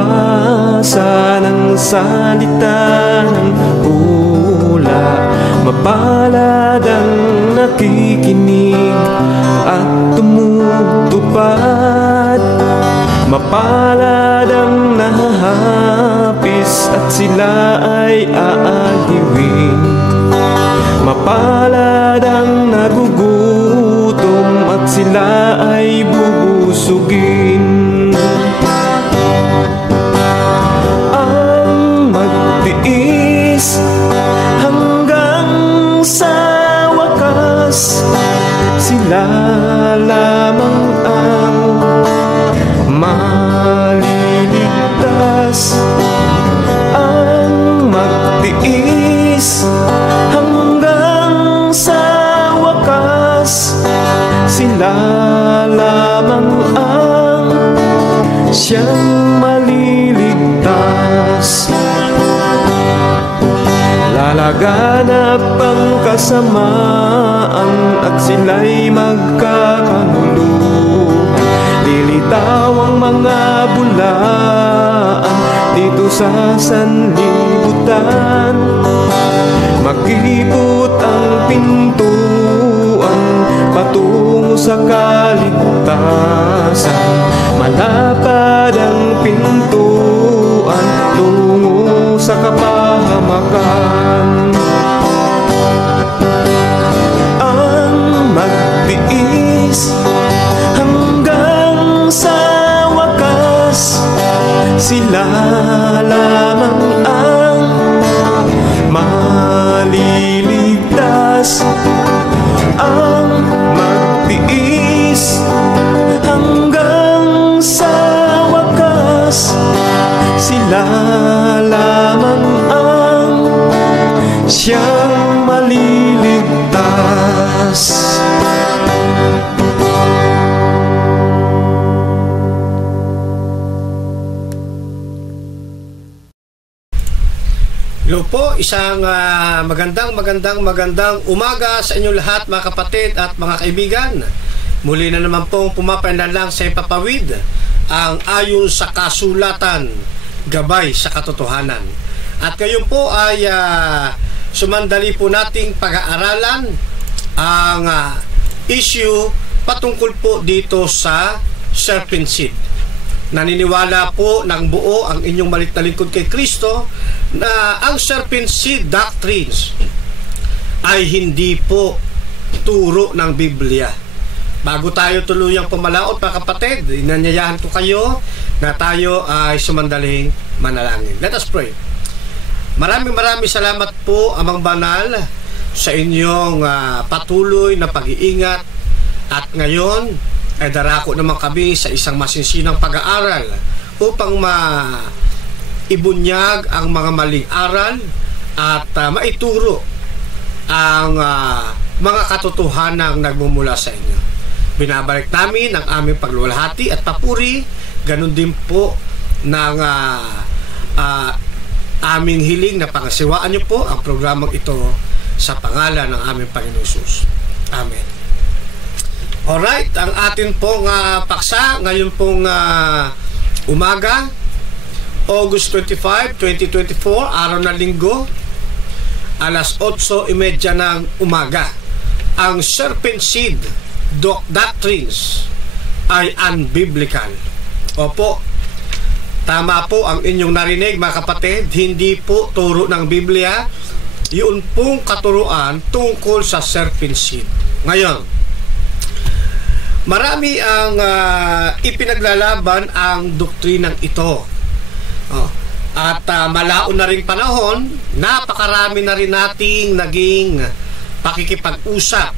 magbasa ng salita ng pula. Mapalad ang nakikinig at tumutupad. Mapalad ang nahahapis at sila ay aaliwin. Mapalad ang nagugutom at sila ay bubusugin. Ang magtiis hanggang sa wakas, sila lamang ang maliligtas. Ang magtiis hanggang sa wakas, sila lamang ang siyang maliligtas. Lalaganap ang kasamaan at sila'y magkakanuluhan. Lilitaw ang mga bulaan dito sa sanlibutan. Makipot ang pintuan patungo sa kaligtasan. Malapad ang pintuan tungo sa kapahamakan. Ang magtiis hanggang sa wakas, sila lamang ang maliligtas. Ang magtiis hanggang sa wakas, sila lamang ang siyang maliligtas. Hello po, isang magandang umaga sa inyong lahat mga kapatid at mga kaibigan. Muli na naman pong pumapandalang sa ipapawid ang ayon sa kasulatan, gabay sa katotohanan. At ngayon po ay sumandali po nating pag-aaralan ang issue patungkol po dito sa serpent seed. Naniniwala po ng buo ang inyong malit na lingkod kay Kristo na ang serpent seed doctrines ay hindi po turo ng Biblia. Bago tayo tuluyang pumalaot mga kapatid, inanyayahan ko kayo na tayo ay sumandaling manalangin. Let us pray. Maraming salamat po Amang Banal sa inyong patuloy na pag-iingat, at ngayon ay darako naman kami sa isang masinsinang pag-aaral upang ibunyag ang mga maling aral at maituro ang mga katotohanang nagmumula sa inyo. Binabalik namin ang aming paglulahati at papuri, ganun din po ng aming hiling na pangasiwaan niyo po ang programang ito sa pangalan ng aming Panginoon Jesus. Amen. Alright, ang atin pong paksa ngayon pong umaga, August 25, 2024, araw na linggo, alas 8:30 ng umaga. Ang serpent seed doctrines ay unbiblical. Opo, tama po ang inyong narinig mga kapatid, hindi po turo ng Biblia yun pong katuruan tungkol sa serpent seed. Ngayon, marami ang ipinaglalaban ang doktrinang ito. At malaon na rin panahon, napakarami na rin nating naging pakikipag-usap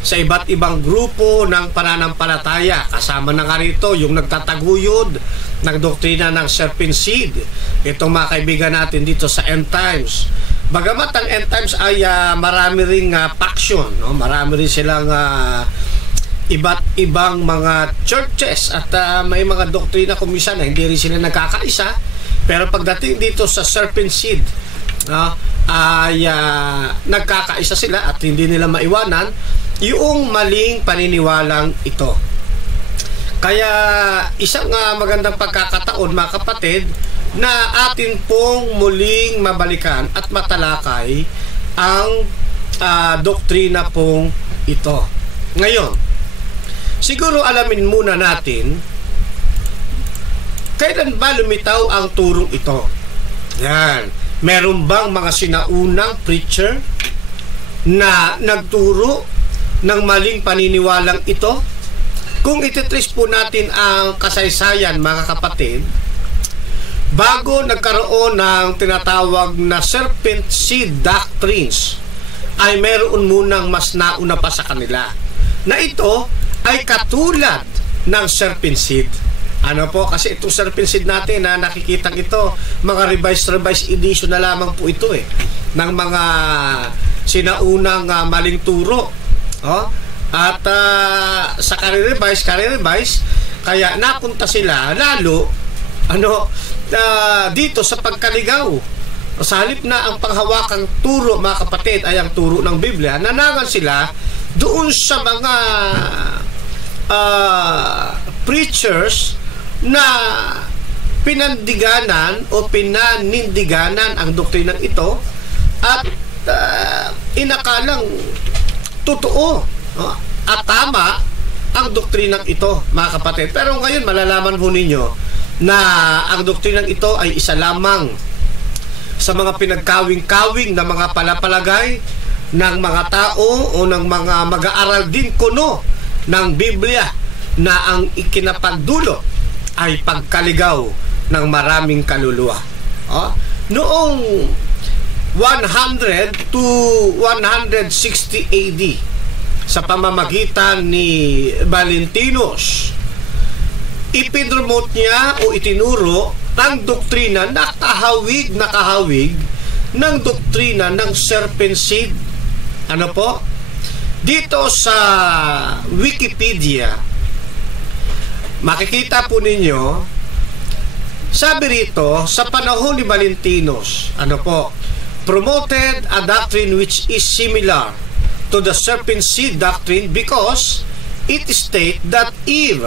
sa iba't ibang grupo ng pananampalataya. Kasama na nga rito yung nagtataguyod ng doktrina ng serpent seed. Itong mga kaibigan natin dito sa End Times. Bagamat ang End Times ay marami ring faction, no? Marami rin silang iba't ibang mga churches at may mga doktrina kung minsan na hindi rin sila nagkakaisa, pero pagdating dito sa serpent seed ay nagkakaisa sila at hindi nila maiwanan yung maling paniniwalang ito. Kaya isang magandang pagkakataon, mga kapatid, na atin pong muling mabalikan at matalakay ang doktrina pong ito. Ngayon, siguro alamin muna natin kailan ba lumitaw ang turong ito. Yan. Meron bang mga sinaunang preacher na nagturo ng maling paniniwalang ito? Kung ititrace po natin ang kasaysayan, mga kapatid, bago nagkaroon ng tinatawag na serpent seed doctrines, ay meron munang mas nauna pa sa kanila, na ito ay katulad ng serpent seed. Ano po? Kasi itong serpent seed natin na nakikitang ito, mga revised edition na lamang po ito ng mga sinaunang maling turo. At sa revise, kaya napunta sila lalo dito sa pagkaligaw. Sa halip na ang panghawakang turo, mga kapatid, ay ang turo ng Biblia, nanangan sila doon sa mga preachers na pinandiganan o pinanindiganan ang doktrinang ito at inakalang totoo at tama ang doktrinang ito, mga kapatid. Pero ngayon malalaman po ninyo na ang doktrinang ito ay isa lamang sa mga pinagkawing-kawing na mga palapalagay ng mga tao o ng mga mag-aaral din kuno ng Biblia na ang ikinapagdulo ay pagkaligaw ng maraming kaluluwa. Noong 100 to 160 AD, sa pamamagitan ni Valentinos, ipinromote niya o itinuro ang doktrina na kahawig ng doktrina ng serpent seed. Ano po? Dito sa Wikipedia, makikita po ninyo, sabi rito, sa panahon ni Valentinos, promoted a doctrine which is similar to the serpent seed doctrine because it states that Eve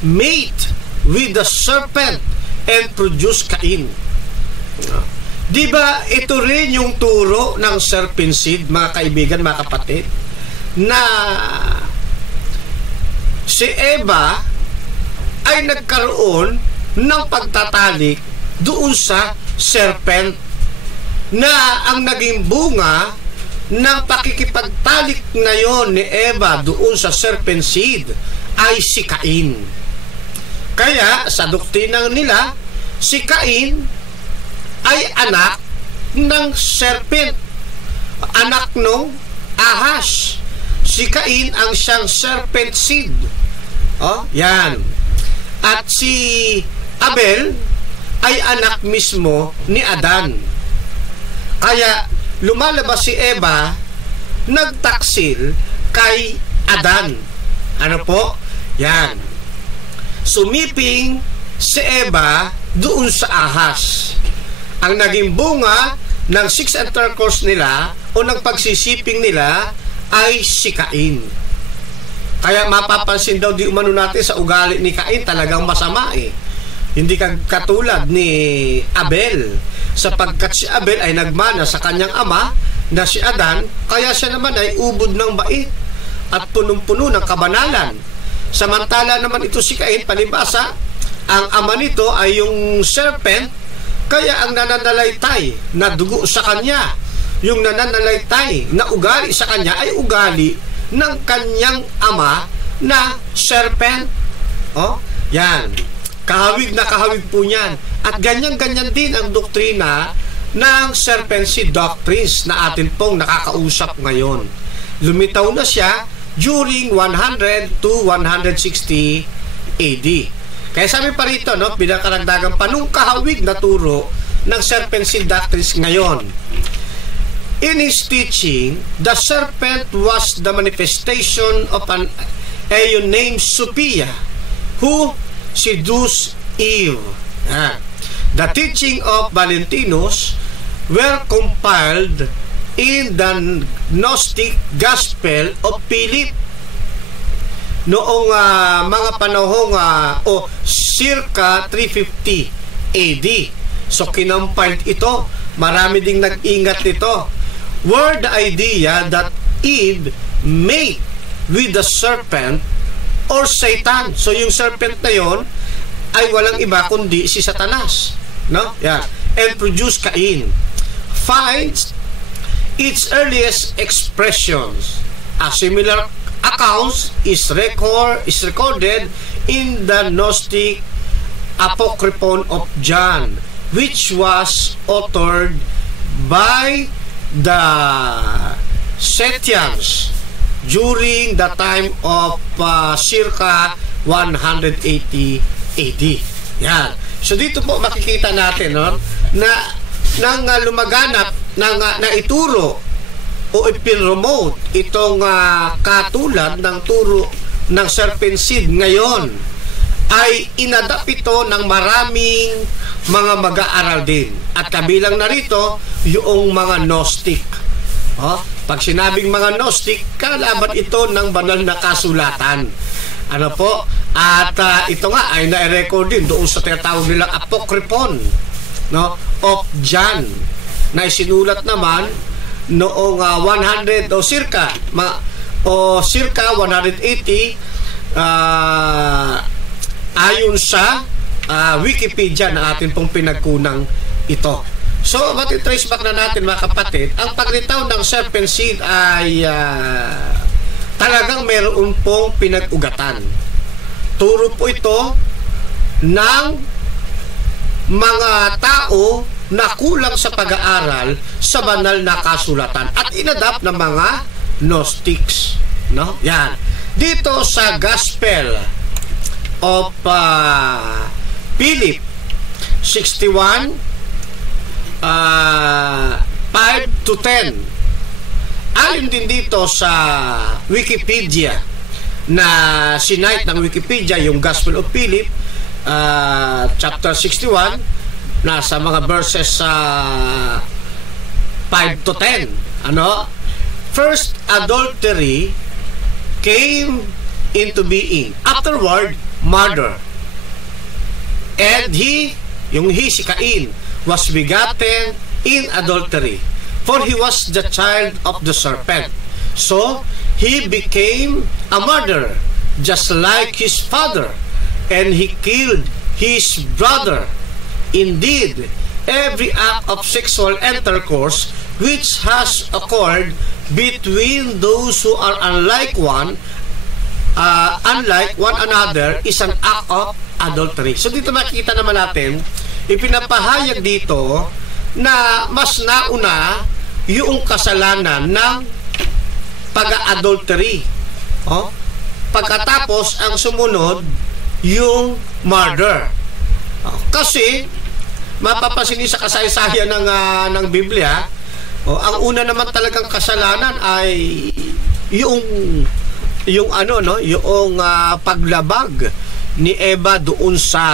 mate with the serpent and produce Cain. Diba ito rin yung turo ng serpent seed, mga kaibigan, mga kapatid, na si Eva ay nagkaroon ng pagtatalik doon sa serpent, na ang naging bunga ng pakikipagtalik na yon ni Eva doon sa serpent seed ay si Cain. Kaya sa doktrina nila, si Cain ay anak ng serpent, anak ng ahas. Si Cain ang siyang serpent seed. Yan. At si Abel ay anak mismo ni Adan. Kaya lumalabas si Eva nagtaksil kay Adan. Ano po? Yan. Sumiping si Eva doon sa ahas. Ang naging bunga ng sex intercourse nila o ng pagsisiping nila ay si Cain. Kaya mapapansin daw di umano natin sa ugali ni Cain, talagang masama Hindi katulad ni Abel, sapagkat si Abel ay nagmana sa kanyang ama na si Adan, kaya siya naman ay ubod ng bait at punong-puno ng kabanalan. Samantala naman ito si Cain, palibasa, ang ama nito ay yung serpent, kaya ang nananalaytay na dugo sa kanya, yung nananalaytay na ugali sa kanya ay ugali ng kanyang ama na serpent. Yan. Kahawig na kahawig po niyan. At ganyan-ganyan din ang doktrina ng serpent seed doctrines na atin pong nakakausap ngayon. Lumitaw na siya during 100 to 160 AD. Kaya sabi pa rito, pinagkaragdagang panungkahawig na turo ng serpent seed doctrines ngayon. In his teaching, the serpent was the manifestation of an aeon named Sophia, who seduced Eve. The teaching of Valentinos were compiled in the Gnostic Gospel of Philip. noong mga panahong o circa 350 AD. So kinompiled ito. Marami ding nag-ingat nito. Were the idea that Eve mate with the serpent or Satan. So yung serpent na yon ay walang iba kundi si Satanas, no? Yeah. And produce Cain. Finds its earliest expressions. A similar accounts is recorded in the Gnostic Apocryphon of John, which was authored by the Scythians during the time of circa 180 AD. Yan. So dito po makikita natin, no, na nang lumaganap, na ituro o ipinromote itong katulad ng turo ng serpent seed ngayon, ay inadapt ito ng maraming mga mag-aaral din. At kabilang narito yung mga Gnostic. Pag sinabing mga Gnostic, kalaban ito ng banal na kasulatan. Ano po? At ito nga ay na-record din doon sa tinatawag nilang Apocryphon, no, of John, na isinulat naman noong 100 o circa 180 ayon sa Wikipedia na atin pong pinagkunang ito. So, matitrace back na natin mga kapatid, ang paglitaw ng serpent seed ay talagang meron pong pinag-ugatan. Turo po ito ng mga tao na kulang sa pag-aaral sa banal na kasulatan at inadapt ng mga Gnostics, no? Yan. Dito sa Gospel of Philip 61 5 to 10. Ayon din dito sa Wikipedia, na sinite ng Wikipedia yung Gospel of Philip chapter 61, nasa mga verses 5 to 10. Ano? First, adultery came into being. Afterward, murder. And si Cain was begotten in adultery, for he was the child of the serpent. So he became a murderer, just like his father, and he killed his brother. Indeed, every act of sexual intercourse which has occurred between those who are unlike one another is an act of adultery. So dito makikita naman natin, ipinapahayag dito na mas nauna yung kasalanan ng pag-adultery. Pagkatapos ang sumunod yung murder. Kasi mapapansin sa kasaysayan ng Biblia, ang una naman talagang kasalanan ay yung paglabag ni Eva doon sa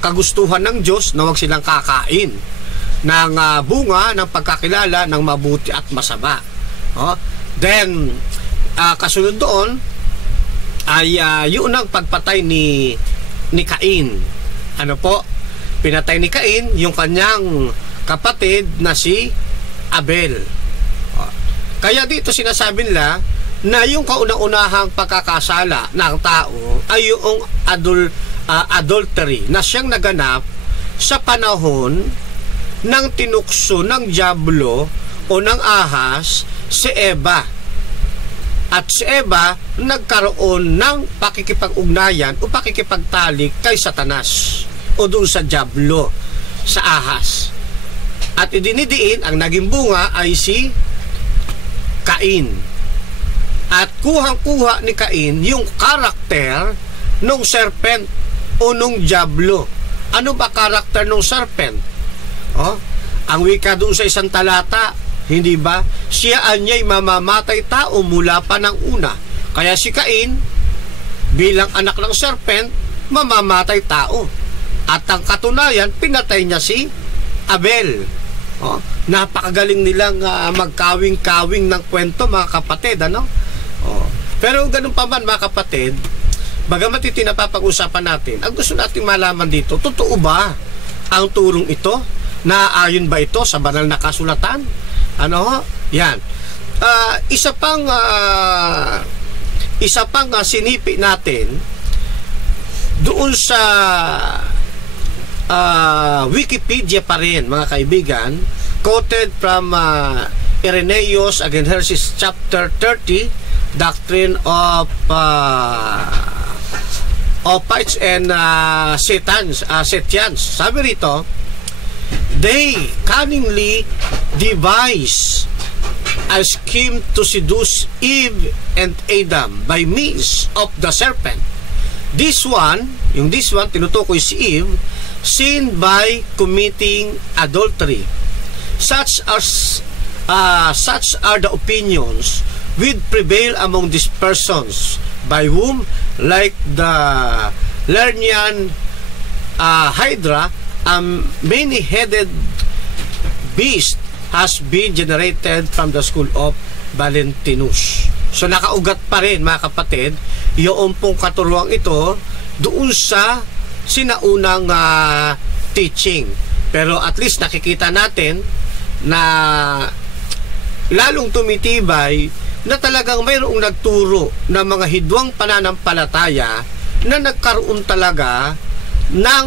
kagustuhan ng Diyos na wag silang kakain ng bunga ng pagkakilala ng mabuti at masama. Then kasunod doon ay yun ang pagpatay ni Cain. Ano po? Pinatay ni Cain yung kanyang kapatid na si Abel. Kaya dito sinasabi nila na yung kaunang-unahang pagkakasala ng tao ay yung adultery na siyang naganap sa panahon ng tinukso ng diablo o ng ahas si Eva. At si Eva nagkaroon ng pakikipag-ugnayan o pakikipagtalik kay Satanas o doon sa diablo, sa ahas. At idinidiin, ang naging bunga ay si Cain. At kuhang-kuha ni Cain yung karakter nung serpent o nung diablo. Ano ba karakter nung serpent? Ang wika doon sa isang talata, hindi ba? Siya anya'y mamamatay tao mula pa ng una. Kaya si Cain, bilang anak ng serpent, mamamatay tao. At ang katunayan, pinatay niya si Abel. Napakagaling nilang magkawing-kawing ng kwento, mga kapatid, ano? Pero ganun pa man mga kapatid, bagamat ito napapag-usapan natin, ang gusto nating malaman dito, totoo ba ang turong ito? Naaayon ba ito sa banal na kasulatan? Ano? Yan. Isa pang sinipi natin doon sa Wikipedia pa rin, mga kaibigan, quoted from Irenaeus Agenhersis chapter 30, Doctrine of Ophites and Scythians. Sabi rito, they cunningly devise a scheme to seduce Eve and Adam by means of the serpent. This one, tinutukoy si Eve, sinned by committing adultery. Such are the opinions which prevail among these persons, by whom, like the Lernian Hydra, a many-headed beast has been generated from the school of Valentinus. So nakaugat pa rin, mga kapatid, yung pong katuruang ito doon sa sinaunang teaching. Pero at least nakikita natin na lalong tumitibay na talagang mayroong nagturo ng mga hidwang pananampalataya na nagkaroon talaga ng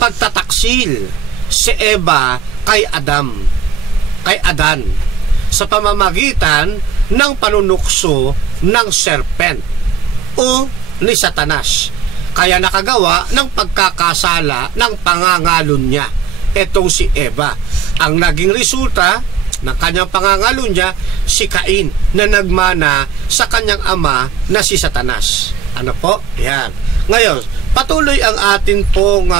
pagtataksil si Eva kay Adan sa pamamagitan ng panunukso ng serpent o ni Satanas. Kaya nakagawa ng pagkakasala ng pangangalon niya, etong si Eva. Ang naging resulta ng kanyang pangangalon niya, si Cain, na nagmana sa kanyang ama na si Satanas. Ano po? Yan. Ngayon, patuloy ang ating pong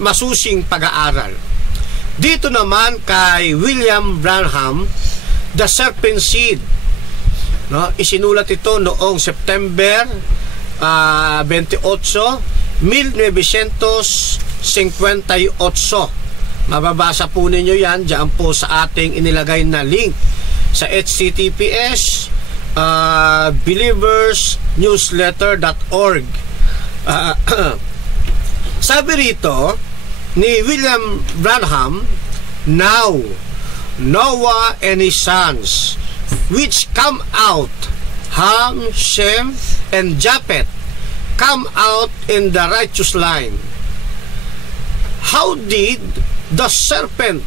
masusing pag-aaral. Dito naman kay William Branham, The Serpent Seed, no? Isinulat ito noong September 28, 1958. Mababasa po ninyo yan diyan po sa ating inilagay na link sa https believersnewsletter.org. Sabi rito ni William Branham, now Noah and his sons, which come out, Ham, Shem, and Japheth, come out in the righteous line. How did the serpent,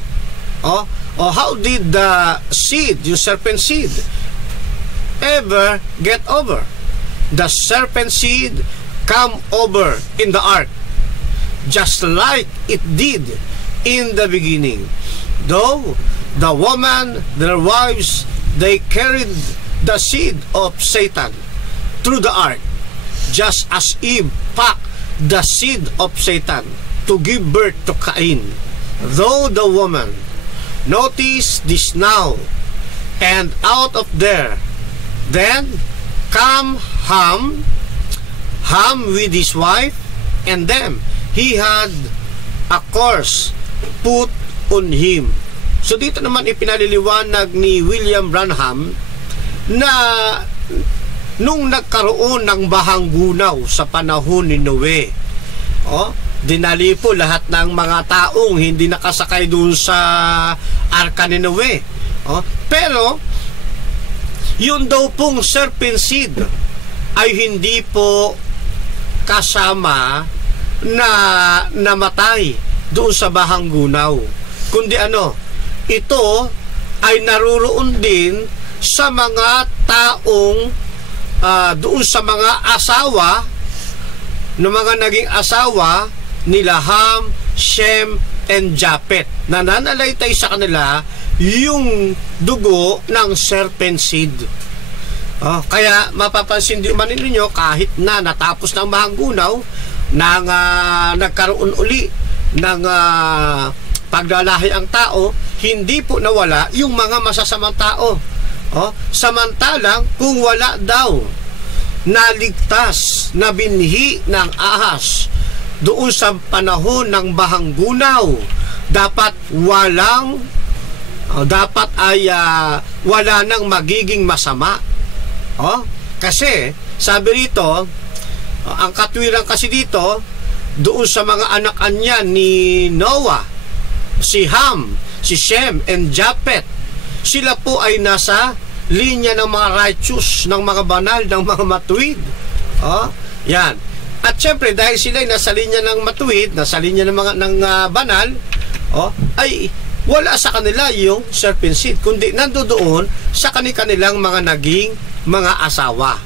or how did the seed, yung serpent seed, ever get over? The serpent seed come over in the ark, just like it did in the beginning. Though the woman, their wives, they carried the seed of Satan through the ark, just as Eve packed the seed of Satan to give birth to Cain. Though the woman, notice this now, and out of there, then come Ham with his wife, and them he had a curse put on him. So dito naman ipinaliliwanag ni William Branham na nung nagkaroon ng bahanggunaw sa panahon ni Noe, dinali po lahat ng mga taong hindi nakasakay doon sa arka ni Noe. Pero yun daw pong serpent seed ay hindi po kasama na namatay doon sa bahanggunaw, kundi ito ay naruroon din sa mga taong doon sa mga asawa ng mga naging asawa nila Ham, Shem, and Japheth. Nananalaytay sa kanila yung dugo ng serpent seed. Kaya mapapansin din man ninyo, kahit na natapos ng bahanggunaw, nang nagkaroon uli ng pagdalahi ang tao, hindi po nawala yung mga masasamang tao. Samantalang kung wala daw naligtas na binhi ng ahas doon sa panahon ng bahanggunaw, dapat walang dapat ay wala nang magiging masama. Kasi sabi rito, ang katwiran kasi dito doon sa mga anak-anya ni Noah, si Ham, si Shem and Japhet, sila po ay nasa linya ng mga righteous, ng mga banal, ng mga matuwid. Yan. At syempre dahil sila ay nasa linya ng matuwid, nasa linya ng mga banal, ay wala sa kanila yung serpent seed, kundi nandoon sa kanilang mga naging mga asawa.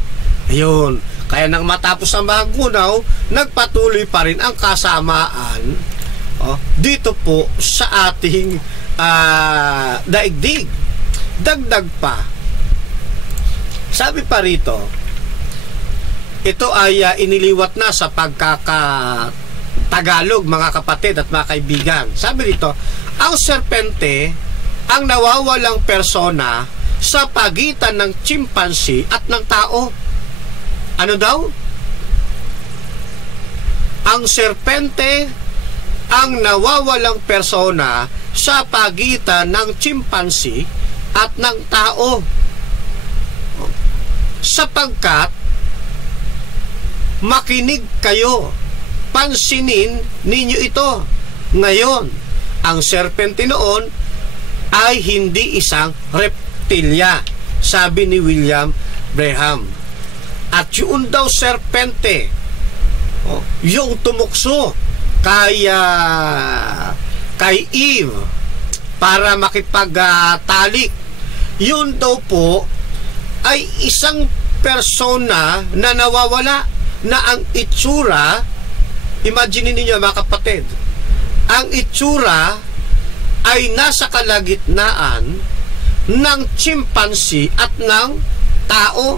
Ayun. Kaya nang matapos ang magunaw, nagpatuloy pa rin ang kasamaan dito po sa ating daigdig. Dagdag pa. Sabi pa rito, ito ay iniliwat na sa pagkakatagalog, mga kapatid at mga kaibigan. Sabi rito, ang serpente ang nawawalang persona sa pagitan ng chimpanzee at ng tao. Ano daw? Ang serpente ang nawawalang persona sa pagitan ng chimpanzee at ng tao, sapagkat makinig kayo, pansinin ninyo ito. Ngayon, ang serpente noon ay hindi isang reptilya, sabi ni William Branham. At yun daw serpente, yung tumukso kay Eve para makipagtalik, yun daw po ay isang persona na nawawala, na ang itsura, imagine niyo mga kapatid, ang itsura ay nasa kalagitnaan ng chimpanzee at ng tao.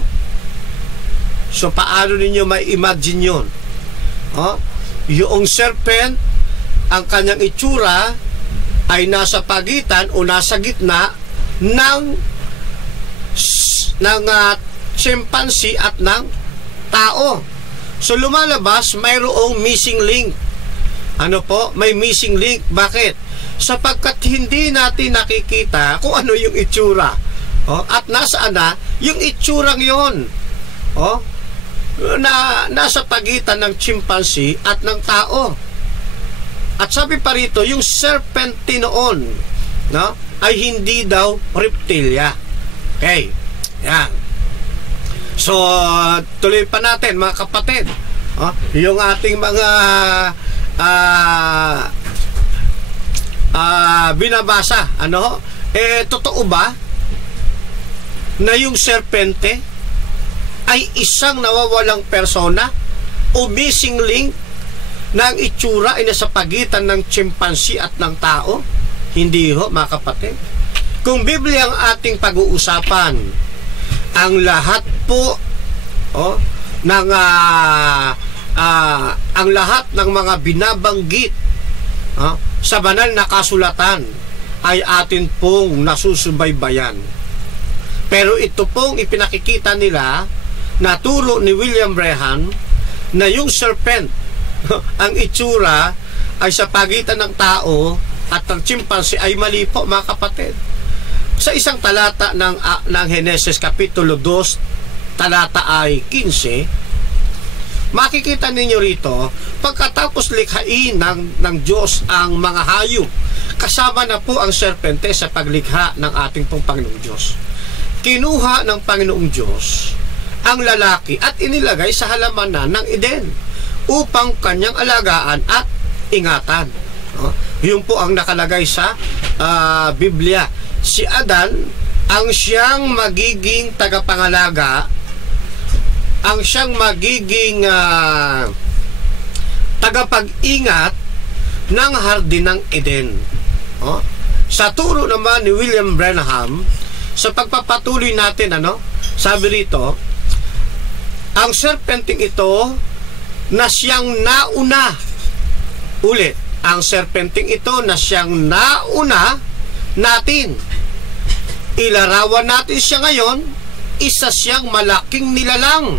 So paano ninyo may imagine yun? Yung serpent, ang kanyang itsura ay nasa pagitan o nasa gitna ng chimpanzee at ng tao. So lumalabas mayroong missing link. Ano po? May missing link. Bakit? Sapagkat hindi natin nakikita kung ano yung itsura. At nasaan na yung itsurang yon. Na nasa pagitan ng chimpanzee at ng tao. At sabi pa rito, yung serpente noon, ay hindi daw reptilya. Okay. Yan. So, tuloy pa natin mga kapatid. Yung ating mga binabasa. Totoo ba na yung serpente ay isang nawawalang persona o missing link na ang itsura ay nasa pagitan ng chimpanzee at ng tao? Hindi ho, mga kapatid. Kung Biblia ang ating pag-uusapan, ang lahat po ang lahat ng mga binabanggit sa banal na kasulatan ay atin pong nasusubaybayan. Pero ito pong ipinakikita nila na turo ni William Branham na yung serpent ang itsura ay sa pagitan ng tao at ng chimpanzee ay mali po, mga kapatid. Sa isang talata ng Genesis Kapitulo 2, talata ay 15, makikita ninyo rito, pagkatapos likhain ng Diyos ang mga hayop, kasama na po ang serpente sa paglikha ng ating pong Panginoong Diyos. Kinuha ng Panginoong Diyos ang lalaki at inilagay sa halamanan ng Eden upang kanyang alagaan at ingatan. Yun po ang nakalagay sa Biblia. Si Adan ang siyang magiging tagapangalaga, ang siyang magiging tagapag-ingat ng hardin ng Eden. Sa turo naman ni William Branham, sa pagpapatuloy natin, sabi rito, ang serpenting ito na siyang nauna, ulit, ang serpenting ito na siyang nauna natin, ilarawan natin siya ngayon, isa siyang malaking nilalang.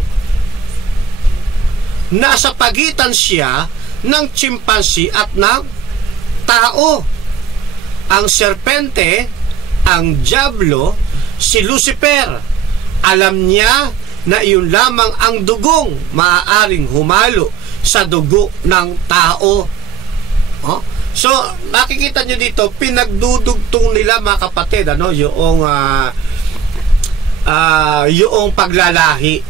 Nasa pagitan siya ng chimpanzee at ng tao. Ang serpente ang diablo, si Lucifer, alam niya na iyon lamang ang dugong maaaring humalo sa dugo ng tao. Oh? So, nakikita nyo dito, pinagdudugtong nila mga kapatid, yung paglalahi.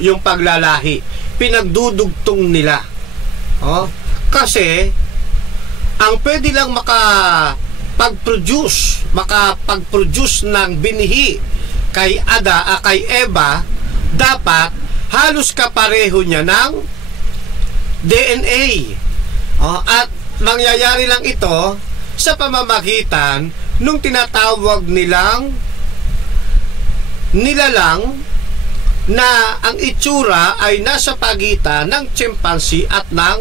Yung paglalahi. Pinagdudugtong nila. Oh? Kasi, ang pwede lang makapag-produce ng binihi kay Eva, dapat halos kapareho niya ng DNA. At mangyayari lang ito sa pamamagitan nung tinatawag nilalang na ang itsura ay nasa pagitan ng chimpanzee at ng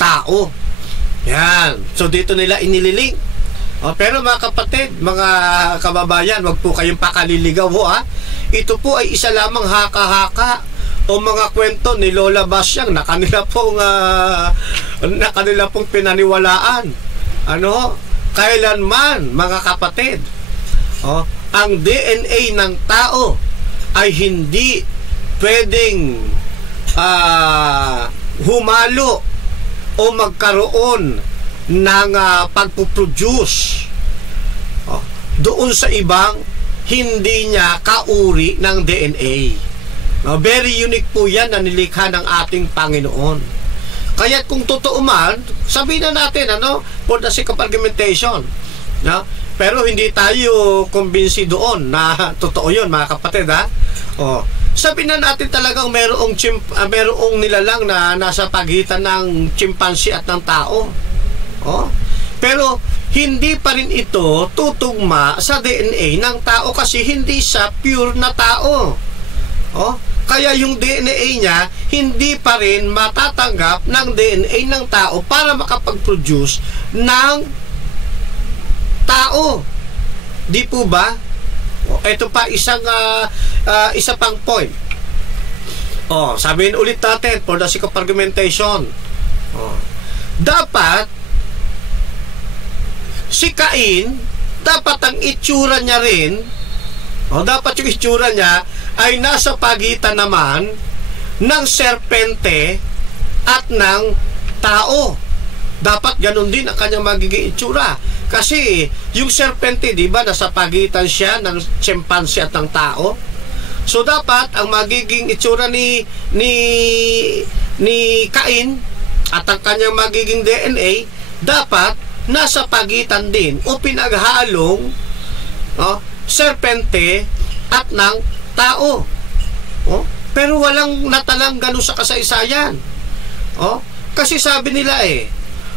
tao. Yan. So dito nila inililing. Pero mga kapatid, mga kababayan, wag po kayong pakaliligaw ha. Ito po ay isa lamang haka-haka o mga kwento ni Lola Basyang na kanila pong pinaniwalaan. Kailanman mga kapatid, ang DNA ng tao ay hindi pwedeng humalo o magkaroon ng pagpuproduce doon sa ibang hindi niya kauri ng DNA. Very unique po yan na nilikha ng ating Panginoon. Kaya kung totoo man, sabihin na natin, for the sake of argumentation, pero hindi tayo kumbinsi doon na totoo yun mga kapatid sabihin na natin talagang merong nilalang na nasa pagitan ng chimpanzee at ng tao. Pero hindi pa rin ito tutugma sa DNA ng tao kasi hindi siya pure na tao. Kaya yung DNA niya hindi pa rin matatanggap ng DNA ng tao para makapag-produce ng tao. Di po ba? Ito pa isa pang point. Sabihin ulit natin for the sake of argumentation. Dapat si Cain, dapat ang itsura niya rin, dapat yung itsura niya ay nasa pagitan naman ng serpente at ng tao. Dapat ganun din ang kanyang magiging itsura. Kasi yung serpente, di ba, nasa pagitan siya ng chimpanzee at ng tao. So dapat ang magiging itsura ni Cain at ang kanyang magiging DNA dapat nasa pagitan din o pinaghalong serpente at ng tao. Pero walang natalang ganun sa kasaysayan. Kasi sabi nila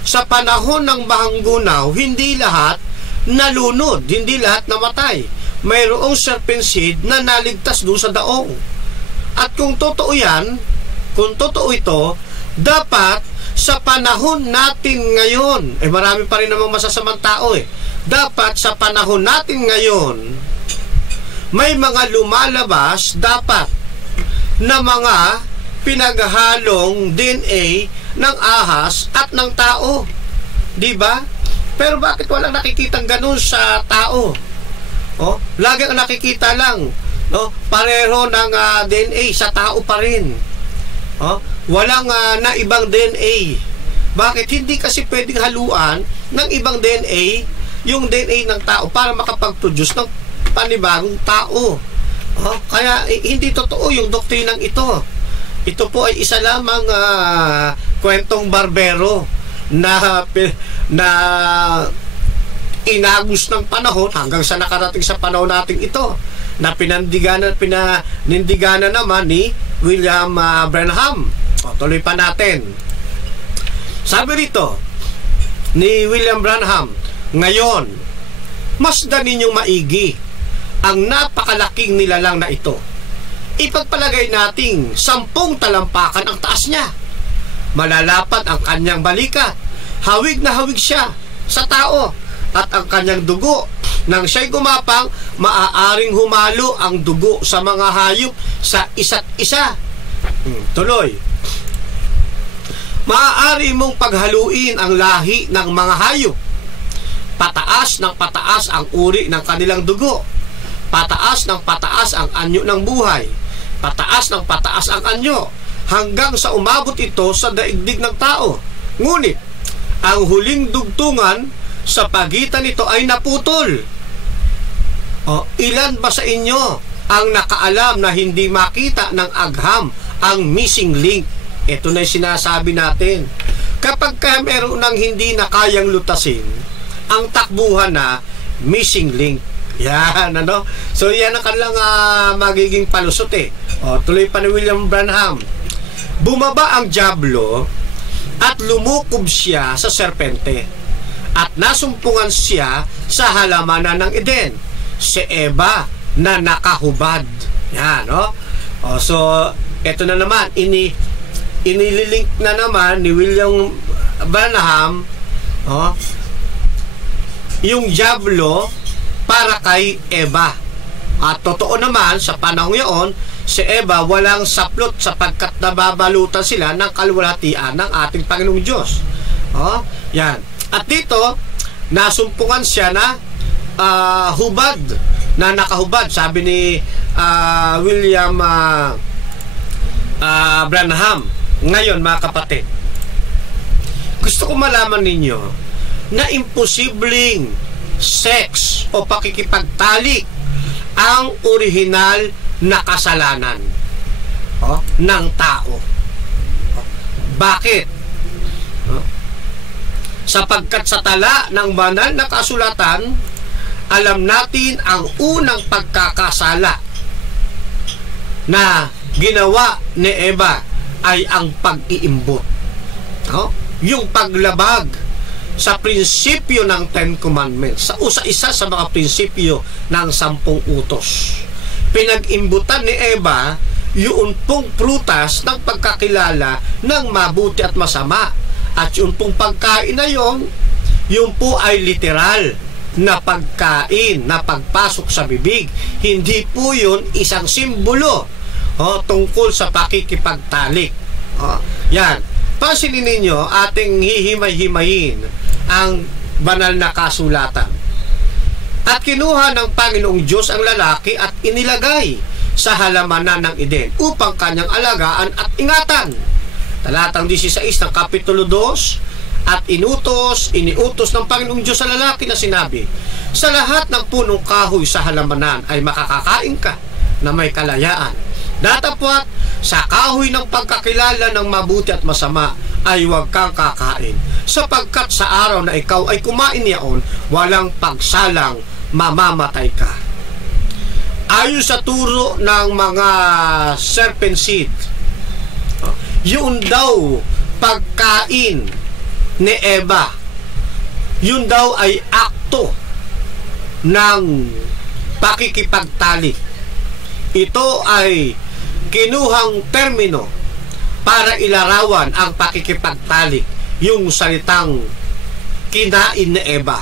sa panahon ng Bahanggunaw, hindi lahat nalunod, hindi lahat namatay. Mayroong serpent seed na naligtas doon sa daong. At kung totoo yan, kung totoo ito, dapat sa panahon natin ngayon, marami pa rin namang masasamang tao dapat sa panahon natin ngayon, may mga lumalabas dapat na mga pinaghalong DNA ng ahas at ng tao. Di ba? Pero bakit walang nakikitang ganun sa tao? Lagi ang nakikita lang, pareho ng DNA sa tao pa rin. Walang na ibang DNA. Bakit? Hindi kasi pwedeng haluan ng ibang DNA yung DNA ng tao para makapag-produce ng panibagong tao. Kaya hindi totoo yung doktrinang ito. Ito po ay isa lamang kwentong barbero na inagos ng panahon hanggang sa nakarating sa panahon natin ito na pinindiganan naman ni William Branham. Tuloy pa natin. Sabi rito ni William Branham, ngayon, masdan ninyong maigi ang napakalaking nilalang na ito. Ipagpalagay nating 10 talampakan ang taas niya. Malalapad ang kanyang balikat. Hawig na hawig siya sa tao. At ang kanyang dugo, nang siya'y gumapang, maaaring humalo ang dugo sa mga hayop sa isa't isa. Tuloy. Maaari mong paghaluin ang lahi ng mga hayop. pataas ng pataas ang uri ng kanilang dugo, pataas ng pataas ang anyo ng buhay, pataas ng pataas ang anyo, hanggang sa umabot ito sa daigdig ng tao. Ngunit ang huling dugtungan sa pagitan nito ay naputol. Ilan ba sa inyo ang nakaalam na hindi makita ng agham ang missing link? Ito na yung sinasabi natin. Kapag meron ng hindi na kayang lutasin, ang takbuhan na missing link. Yan, ano? So, yan ang kanilang magiging palusot eh. Tuloy pa ni William Branham. Bumaba ang dyablo at lumukob siya sa serpente at nasumpungan siya sa halamanan ng Eden, si Eva na nakahubad. Yan, no? So, eto na naman, inililink na naman ni William Branham yung dyablo para kay Eva. At totoo naman, sa panahon yun, si Eva walang saplot sapagkat nababalutan sila ng kaluwalhatian ng ating Panginoong Diyos. Yan. At dito, nasumpungan siya na hubad, na nakahubad. Sabi ni William Branham. Ngayon, mga kapatid, gusto ko malaman ninyo na imposibleng sex o pakikipagtalik ang orihinal na kasalanan ng tao. Bakit? Sapagkat sa tala ng banal na kasulatan, alam natin ang unang pagkakasala na ginawa ni Eva ay ang pag-iimbot. Yung paglabag sa prinsipyo ng Ten Commandments, sa isa sa mga prinsipyo ng 10 utos. Pinag-imbutan ni Eva yung pong prutas ng pagkakilala ng mabuti at masama. At yung pong pagkain na yung po ay literal na pagkain, na pagpasok sa bibig. Hindi po yun isang simbolo tungkol sa pakikipagtalik. Yan. Pansinin ninyo, ating hihimay-himayin ang banal na kasulatan. At kinuha ng Panginoong Diyos ang lalaki at inilagay sa halamanan ng Eden upang kanyang alagaan at ingatan. Talatang 16 ng Kapitulo 2, at iniutos ng Panginoong Diyos sa lalaki na sinabi, sa lahat ng punong kahoy sa halamanan ay makakakain ka na may kalayaan. Datapwat sa kahoy ng pagkakilala ng mabuti at masama ay huwag kang kakain, sapagkat sa araw na ikaw ay kumain niyaon, walang pagsalang mamamatay ka. Ayon sa turo ng mga serpent seed, yun daw pagkain ni Eva, yun daw ay akto ng pakikipagtalik. Ito ay kinuhang termino para ilarawan ang pakikipagtalik, yung salitang kinain ni Eva.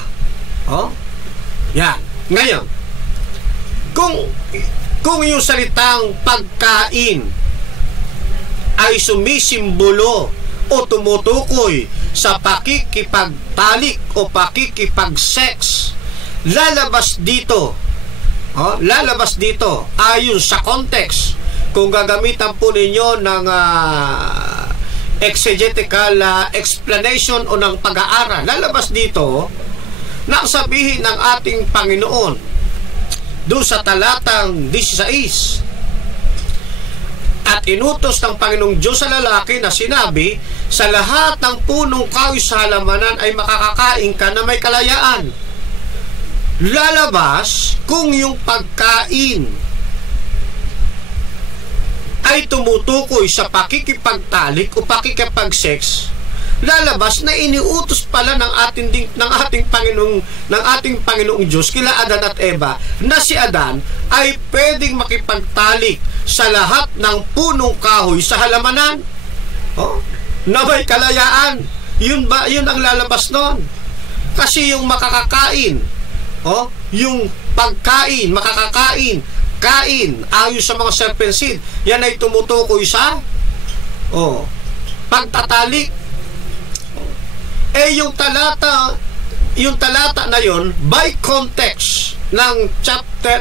Yan. Ngayon, kung yung salitang pagkain ay sumisimbolo o tumutukoy sa pakikipagtalik o pakikipag-sex, lalabas dito ayon sa context. Kung gagamitan po ninyo ng exegetical explanation o ng pag-aaral, lalabas dito na sabihin ng ating Panginoon doon sa talatang 16, at inutos ng Panginoong Diyos sa lalaki na sinabi, sa lahat ng punong kahoy sa halamanan ay makakakain ka na may kalayaan. Lalabas kung yung pagkain ay tumutukoy sa pakikipagtalik o pakikipag-sex, lalabas na iniutos pala ng ating Panginoong Diyos kila Adan at Eva na si Adan ay pwedeng makipagtalik sa lahat ng punong kahoy sa halamanan na may kalayaan. Yun ang lalabas nun. Kasi yung makakakain, yung pagkain, makakakain, kain, ayon sa mga serpent seed, yan ay tumutukoy sa pagtatalik. Yung talata yung talata na yon by context ng chapter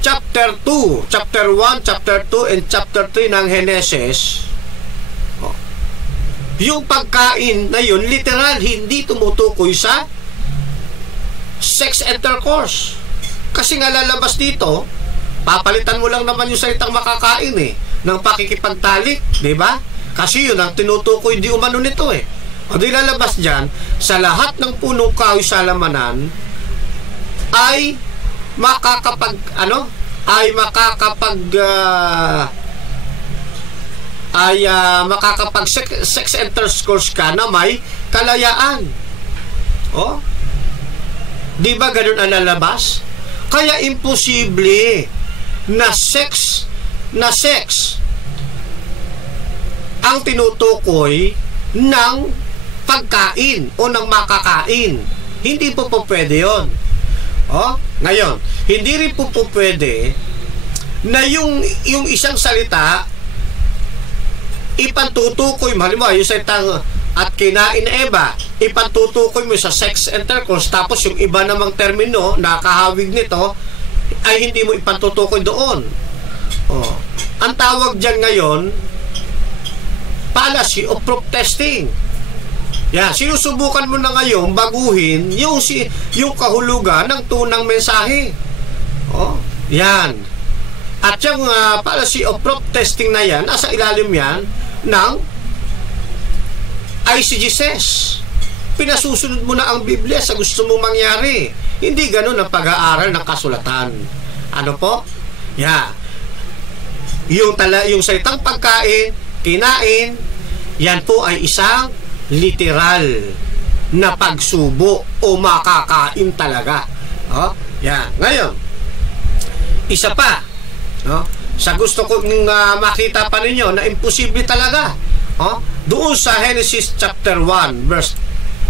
chapter 2, chapter 1, chapter 2 and chapter 3 ng Genesis, yung pagkain na yun literal, hindi tumutukoy sa sex intercourse. Kasi nga lalabas dito, papalitan mo lang naman yung salitang makakain ng pakikipagtalik, di ba? Kasi yun ang tinutukoy di umano nito O di lalabas dyan, sa lahat ng punong kahoy sa halamanan ay makakapag sex intercourse ka na may kalayaan. Di ba ganun ang lalabas? Kaya imposible na sex ang tinutukoy ng pagkain o ng makakain. Hindi po pwede yun. Ngayon, hindi rin po pwede na yung isang salita ipantutukoy, halimbawa yung salitang at kinain na Eva, ipantutukoy mo sa sex intercourse, tapos yung iba namang termino nakahawig nito ay hindi mo ipantutukoy doon. Ang tawag dyan ngayon, fallacy of proof testing. Sinusubukan mo na ngayon baguhin yung kahulugan ng tunang mensahe. Yan. At yung fallacy of proof testing na yan, nasa ilalim yan ng ICGSES. Pinasusunod mo na ang Biblia sa gusto mong mangyari. Hindi ganun ang pag-aaral ng kasulatan. Ano po? Yung salitang pagkain, kinain, yan po ay isang literal na pagsubo o makakain talaga. Ngayon, isa pa, sa gusto kong makita pa ninyo na imposible talaga, doon sa Genesis chapter 1 verse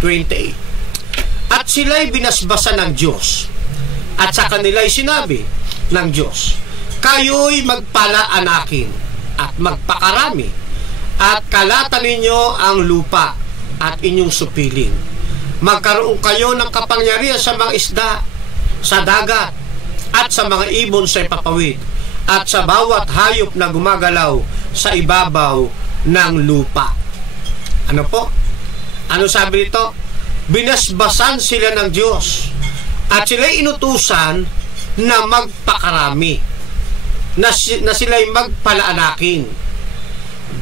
28. At sila'y binasbasan ng Diyos, at sa kanila'y sinabi ng Diyos, kayo'y magpalaanakin at magpakarami, at kalatan ninyo ang lupa at inyong supiling. Magkaroon kayo ng kapangyarihan sa mga isda, sa dagat, at sa mga ibon sa ipapawid, at sa bawat hayop na gumagalaw sa ibabaw ng lupa. Ano po? Ano sabi dito? Binasbasan sila ng Diyos, at sila'y inutusan na magpakarami, na sila'y magpalaanakin.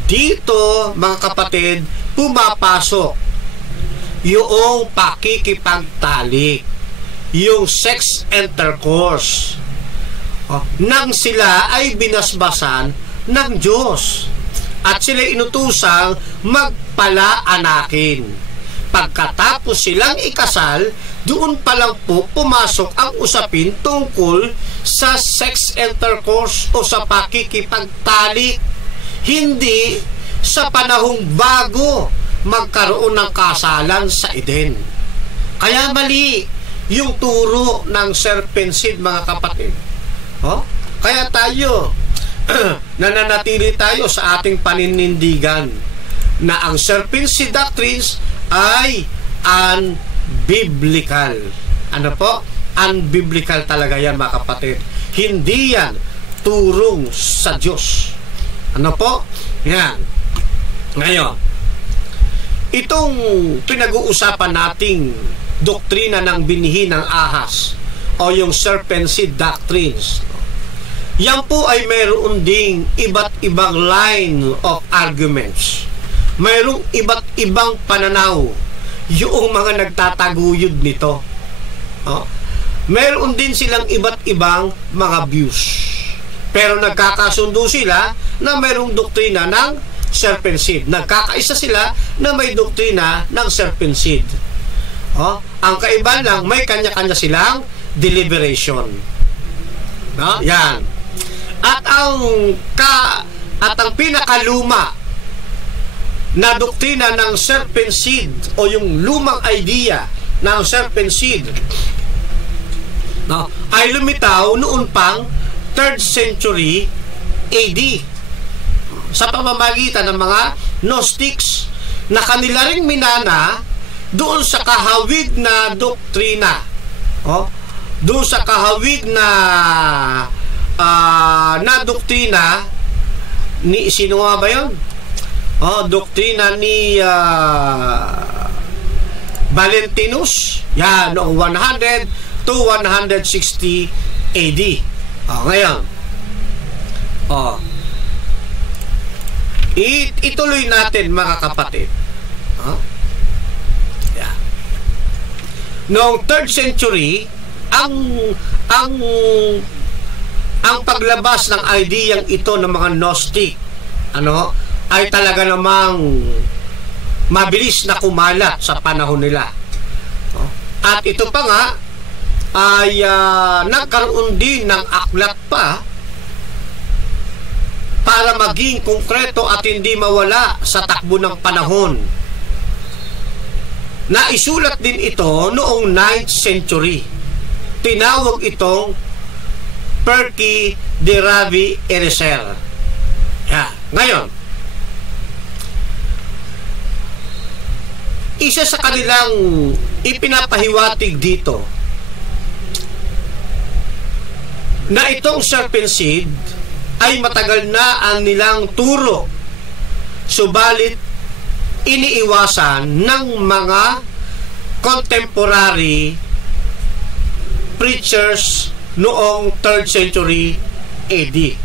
Dito, mga kapatid, pumapasok yung pakikipagtalik, yung sex intercourse, nang sila ay binasbasan ng Diyos at sila inutusang magpalaanakin. Pagkatapos silang ikasal, doon pa lang po pumasok ang usapin tungkol sa sex intercourse o sa pakikipagtalik, hindi sa panahong bago magkaroon ng kasalan sa Eden. Kaya mali yung turo ng serpent seed, mga kapatid. Kaya tayo nananatili tayo sa ating paninindigan na ang serpent seed doctrines ay unbiblical. Ano po? Unbiblical talaga yan, mga kapatid. Hindi yan turong sa Diyos. Ano po? Yan. Ngayon, itong pinag-uusapan nating doktrina ng binhi ng ahas o yung serpent seed doctrines, yan po ay mayroon ding iba't ibang line of arguments. Mayroong iba't ibang pananaw yung mga nagtataguyod nito. Mayroon din silang iba't ibang mga views. Pero nagkakasundo sila na mayroong doktrina ng serpent seed. Nagkakaisa sila na may doktrina ng serpent seed. Ang kaiba lang, may kanya-kanya silang deliberation. Yan. At ang pinakaluma na doktrina ng serpent seed o yung lumang idea ng serpent seed ay lumitaw noon pang 3rd century AD sa pamamagitan ng mga Gnostics na kanila ring minana doon sa kahawig na doktrina. Doon sa kahawig na doktrina ni sino nga ba yun? Doktrina ni Valentinus. Yan, noong 100 to 160 AD. Ngayon, ituloy natin mga kapatid. Noong 3rd century, ang paglabas ng ideyang ito ng mga Gnostic ay talaga namang mabilis na kumalat sa panahon nila. At ito pa nga ay nagkaroon din ng aklat pa para maging konkreto at hindi mawala sa takbo ng panahon. Naisulat din ito noong 9th century. Tinawag itong Perky de Ravi Ereser. Ngayon, isa sa kanilang ipinapahiwatig dito na itong serpent seed ay matagal na ang nilang turo, subalit iniiwasan ng mga contemporary preachers noong 3rd century AD.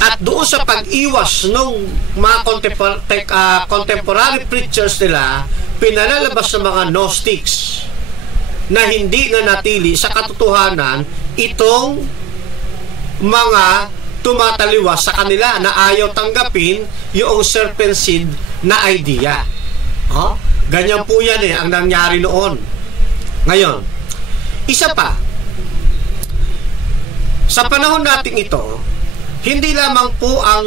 At doon sa pag-iwas ng mga contemporary preachers nila, pinalalabas ng mga Gnostics na hindi na natili sa katotohanan itong mga tumataliwas sa kanila na ayaw tanggapin yung serpent seed na idea. Ganyan po yan ang nangyari noon. Ngayon, isa pa, sa panahon nating ito, hindi lamang po ang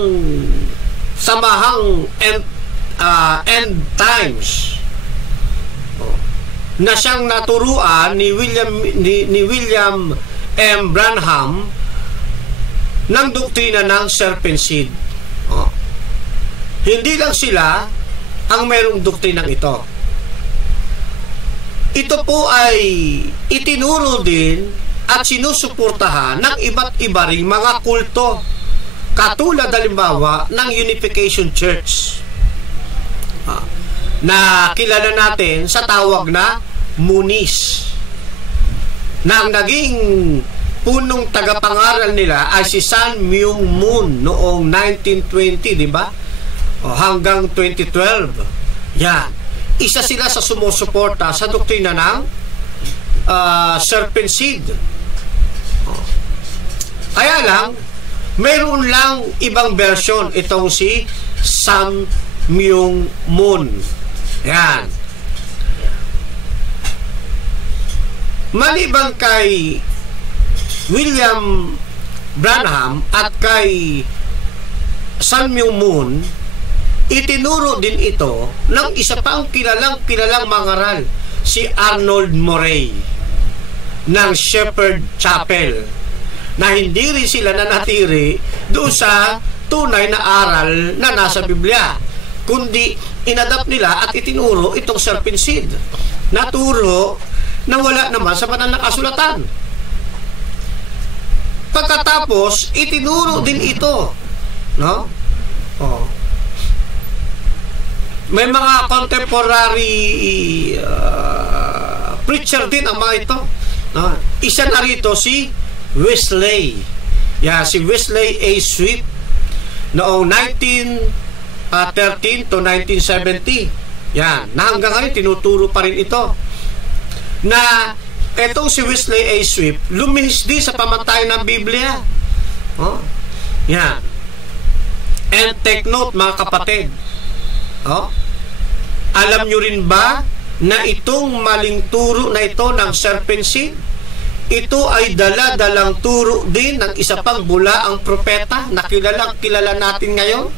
samahang end times na siyang naturuan ni William M. Branham ng doktrina ng serpent seed. Hindi lang sila ang mayroong doktrinang ito. Ito po ay itinuro din at sinusuportahan ng iba't iba ring mga kulto, katulad halimbawa ng Unification Church na kilala natin sa tawag na Moonies, na ang naging punong tagapangaral nila ay si Sun Myung Moon noong 1920, di ba? Hanggang 2012. Yan. Isa sila sa sumusuporta sa doktrina ng serpent seed. Kaya lang, mayroon lang ibang version itong si Sun Myung Moon. Yan. Maliban kay William Branham at kay Sun Myung Moon, itinuro din ito ng isa pang kilalang mangaral, si Arnold Murray ng Shepherd Chapel, na hindi rin sila nanatiri doon sa tunay na aral na nasa Biblia, kundi inadapt nila at itinuro itong serpent seed, naturo na wala naman sa banal na kasulatan. Pagkatapos itinuro din ito, may mga contemporary preacher din ang mga ito. Isa na rito si Wesley. Si Wesley A. Swift noong 1913 to 1970. Na hanggang ngayon tinuturo pa rin ito. Na etong si Wesley A. Swift lumihis din sa pamantayan ng Biblia. And take note mga kapatid. Alam nyo rin ba na itong maling turo na ito ng serpent seed, ito ay dala-dalang turo din ng isa pang bulaang propeta na kilala natin ngayon,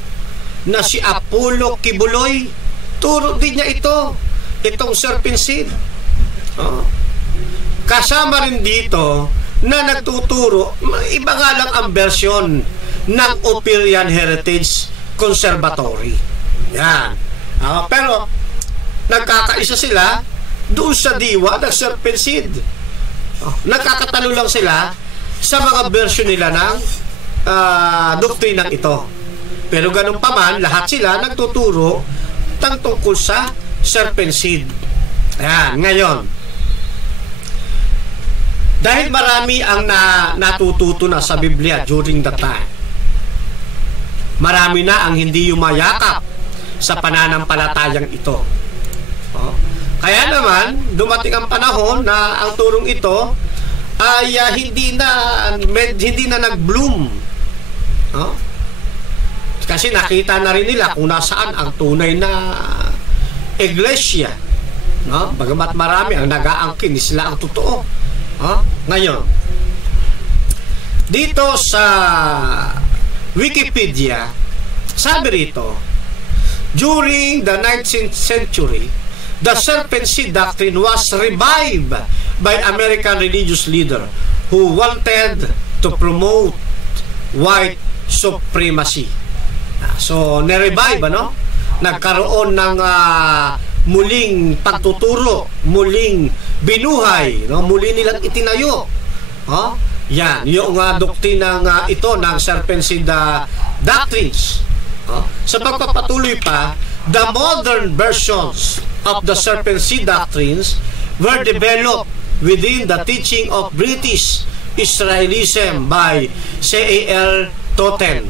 na si Apollo Kibuloy. Turo din niya itong serpent seed. Kasama rin dito na nagtuturo, iba nga lang ang version ng Operian Heritage Conservatory. Pero nagkakaisa sila doon sa diwa ng serpent seed. Nagkakatalo lang sila sa mga version nila ng doktrinang ito. Pero ganun pa man, lahat sila nagtuturo tungkol sa serpent seed. Ayan, ngayon, dahil marami ang natututo na sa Biblia during that time, marami na ang hindi yumayakap sa pananampalatayang ito. Kaya naman, dumating ang panahon na ang turong ito ay hindi na nag-bloom. Kasi nakita na rin nila kung nasaan ang tunay na iglesia. Bagamat marami ang nag-aangkin, sila ang totoo. Ngayon, dito sa Wikipedia, sabi rito, during the 19th century, the serpent seed doctrine was revived by American religious leader who wanted to promote white supremacy. So, nirevive, nagkaroon ng muling pagtuturo, muling binuhay, muli nilang itinayo. Yan, yung doktrina ito ng serpent seed doctrines. Sa pagpapatuloy pa, the modern versions of the serpent seed doctrines were developed within the teaching of British Israelism by C.A.L. Totten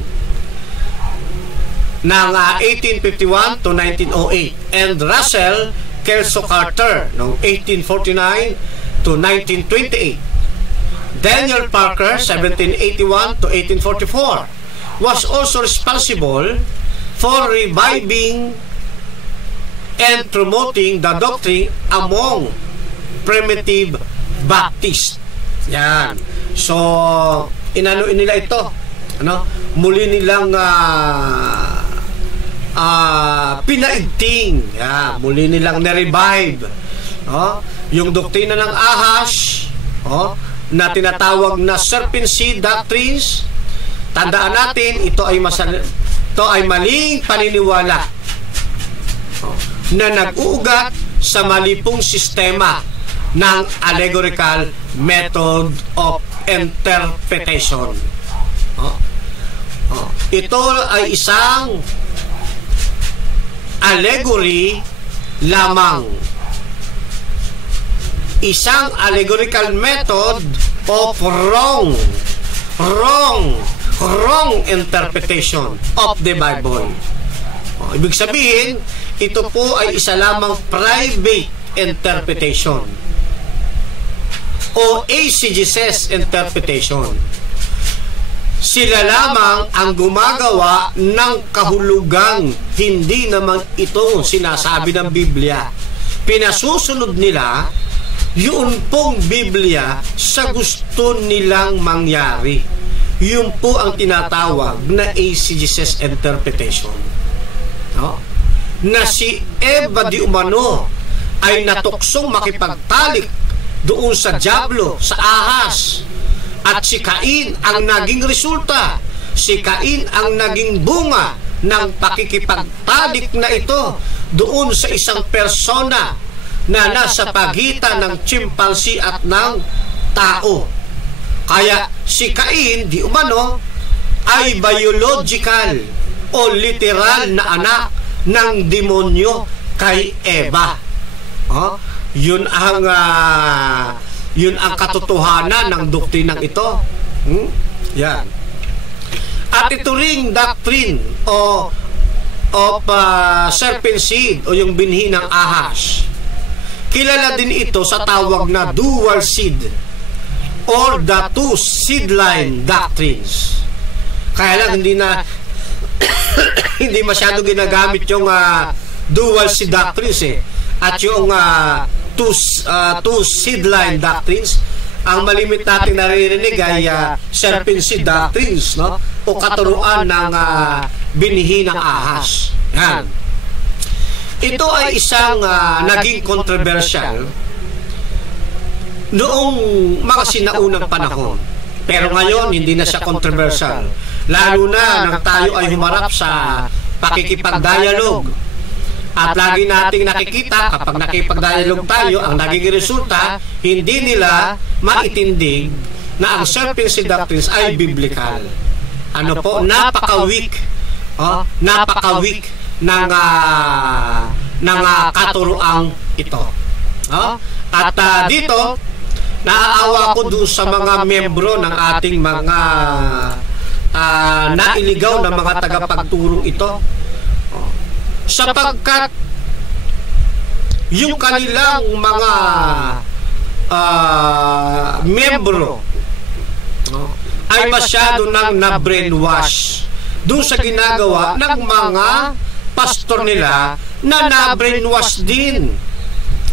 ng 1851 to 1908 and Russell Kelso Carter ng 1849 to 1928. Daniel Parker 1781 to 1844 was also responsible for reviving and promoting the doctrine among primitive Baptists. Yan. So, inanuin nila ito. Muli nilang pinaigting. Muli nilang na-revive. Yung doktrina ng ahas, na tinatawag na serpent seed doctrines. Tandaan natin, ito ay maling paniniwala na nag-uugat sa mali pong sistema ng allegorical method of interpretation. Ito ay isang allegory lamang, isang allegorical method of wrong interpretation of the Bible. Ibig sabihin, ito po ay isa lamang private interpretation o exegesis interpretation. Sila lamang ang gumagawa ng kahulugang hindi naman ito sinasabi ng Biblia. Pinasusunod nila yun pong Biblia sa gusto nilang mangyari. Yun po ang tinatawag na exegesis interpretation. Na si Eva di umano ay natuksong makipagtalik doon sa diablo, sa ahas, at si Cain ang naging resulta. Si Cain ang naging bunga ng pakikipagtalik na ito doon sa isang persona na nasa pagitan ng chimpanzee at ng tao. Kaya si Cain di umano ay biological o literal na anak ng demonyo kay Eva. Yun ang katotohanan ng doktrinang ito. Yan. At ito ring doctrine of serpent seed o yung binhi ng ahas. Kilala din ito sa tawag na dual seed or the two seed line doctrines. Kaya lang hindi masyado ginagamit yung dual seed doctrines at yung two seed line doctrines. Ang malimit natin naririnig ay serpent seed doctrines, o katuruan ng binhi ng ahas. Yan. Ito ay isang naging controversial noong mga sinaunang panahon. Pero ngayon, hindi na siya controversial. Lalo na nang tayo ay humarap sa pakikipag-dialogue At lagi nating nakikita kapag nakipag-dialogue tayo, ang naging resulta, hindi nila maitindig na ang serpency doctrines ay biblical. Ano po? Napaka-weak. Napaka-weak ng katuroang ito. At dito, naaawa ko doon sa mga membro ng ating mga nailigaw na mga tagapagturong ito, sapagkat yung kanilang mga membro ay masyado nang na-brainwash doon sa ginagawa ng mga pastor nila na na-brainwash din.